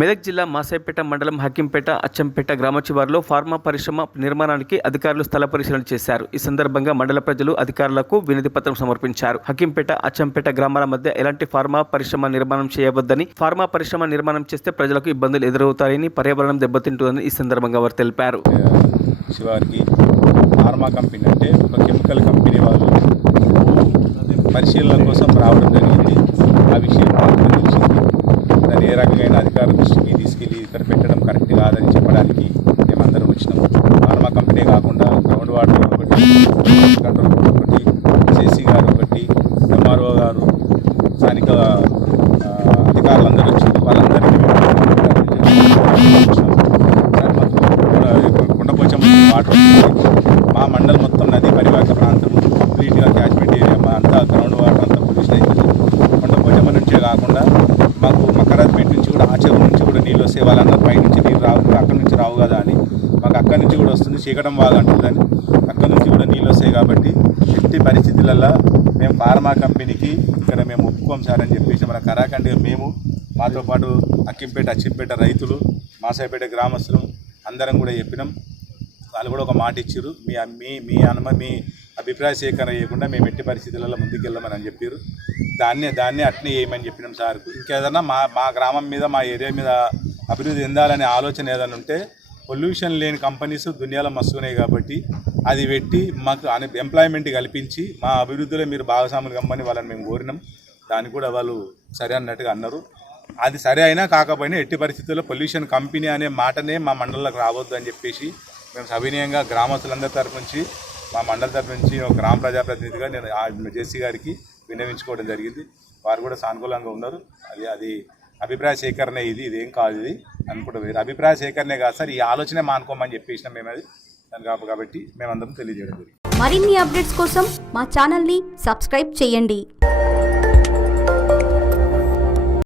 మెదక్ జిల్లా మాసాయిపేట మండలం హకీంపేట అచ్చంపేట గ్రామ చివరిలో ఫార్మా పరిశ్రమ నిర్మాణానికి అధికారులు స్థల పరిశీలన చేశారు. ఈ సందర్భంగా మండల ప్రజలు అధికారులకు వినతి పత్రం సమర్పించారు. హకీంపేట అచ్చంపేట గ్రామాల మధ్య ఎలాంటి ఫార్మా పరిశ్రమ నిర్మాణం చేయవద్దని, ఫార్మా పరిశ్రమ నిర్మాణం చేస్తే ప్రజలకు ఇబ్బందులు ఎదురవుతాయని, పర్యావరణం దెబ్బతింటుందని ఈ సందర్భంగా వారు తెలిపారు. శివారికి ఫార్మా కంపెనీ అంటే ఒక కెమికల్ కంపెనీ వాళ్ళు పరిశీలన కోసం రావడం జరిగింది. ఆ విషయం తెలిసింది. దాన్ని ఏ రకమైన అధికారుల దృష్టికి తీసుకెళ్ళి ఇక్కడ పెట్టడం కరెక్ట్ కాదని చెప్పడానికి మేమందరం వచ్చినాం. ఫార్మా కంపెనీ కాకుండా గ్రౌండ్ వాటర్ ఒకటి, కంట్రోల్ ఒకటి, జేసీ గారు ఒకటి, ఎంఆర్ఓ గారు, స్థానిక అధికారులందరూ వచ్చారు. వాళ్ళందరికీ కొండపోచమ్మ వాటర్ మా మండలం మొత్తం నది పరివాహక ప్రాంతం కంప్లీట్గా క్యాచ్మెంట్ ఏరియా మా అంతా గ్రౌండ్ వాటర్ అంతా పొల్యూషన్ అవుతుంది. కొండపోచమ్మ నుంచే కాకుండా మాకు మకరాజ్పేట నుంచి కూడా ఆచరణ నుంచి కూడా నీళ్ళు వస్తే వాళ్ళందరూ పై నుంచి నీళ్ళు రావు, అక్కడి నుంచి రావు కదా అని మాకు అక్కడి నుంచి కూడా వస్తుంది. చీకటం బాగా అంటుందని అక్కడి నుంచి కూడా నీళ్ళు వస్తాయి. కాబట్టి ఎట్టి పరిస్థితులలో మేము ఫార్మా కంపెనీకి ఇక్కడ మేము ఒప్పుకోం సార్ అని చెప్పేసి మన కరాఖండిగా మేము, మాతో పాటు హకీంపేట అచ్చంపేట రైతులు, మాసాయిపేట గ్రామస్తులు అందరం కూడా చెప్పినాం. వాళ్ళు కూడా ఒక మాట ఇచ్చారు, మీ అభిప్రాయ సేకరణ చేయకుండా మేము ఎట్టి పరిస్థితులలో ముందుకెళ్ళమని అని చెప్పారు. దాన్ని అట్నే చేయమని చెప్పినాం సార్. ఇంకేదన్నా మా గ్రామం మీద, మా ఏరియా మీద అభివృద్ధి చెందాలనే ఆలోచన ఏదైనా ఉంటే పొల్యూషన్ లేని కంపెనీస్ దునియాలో మస్తున్నాయి కాబట్టి అది పెట్టి మాకు ఎంప్లాయ్మెంట్ కల్పించి మా అభివృద్ధిలో మీరు భాగస్వాములు కమ్మని వాళ్ళని మేము కోరినాం. దాన్ని కూడా వాళ్ళు సరే అన్నట్టుగా అన్నారు. అది సరే అయినా కాకపోయినా ఎట్టి పరిస్థితుల్లో పొల్యూషన్ కంపెనీ అనే మాటనే మా మండలంలోకి రావద్దు అని చెప్పేసి మేము సవినయంగా గ్రామస్తులందరి తరఫు నుంచి, మా మండలి తరఫు నుంచి ఒక గ్రామ ప్రజాప్రతినిధిగా నేను జేసీ గారికి విన్నవించుకోవడం జరిగింది. వారు కూడా సానుకూలంగా ఉన్నారు. అది అభిప్రాయ సేకరణ ఇదేం కాదు, ఇది అనుకుంటే వేరు అభిప్రాయ సేకరణే కాదు సార్, ఈ ఆలోచనే మానుకోమని చెప్పేసినాం మేము. అది కాబట్టి మేమందరం తెలియజేయడం జరిగింది. మరిన్ని అప్డేట్స్ కోసం మా ఛానల్ని సబ్స్క్రైబ్ చేయండి.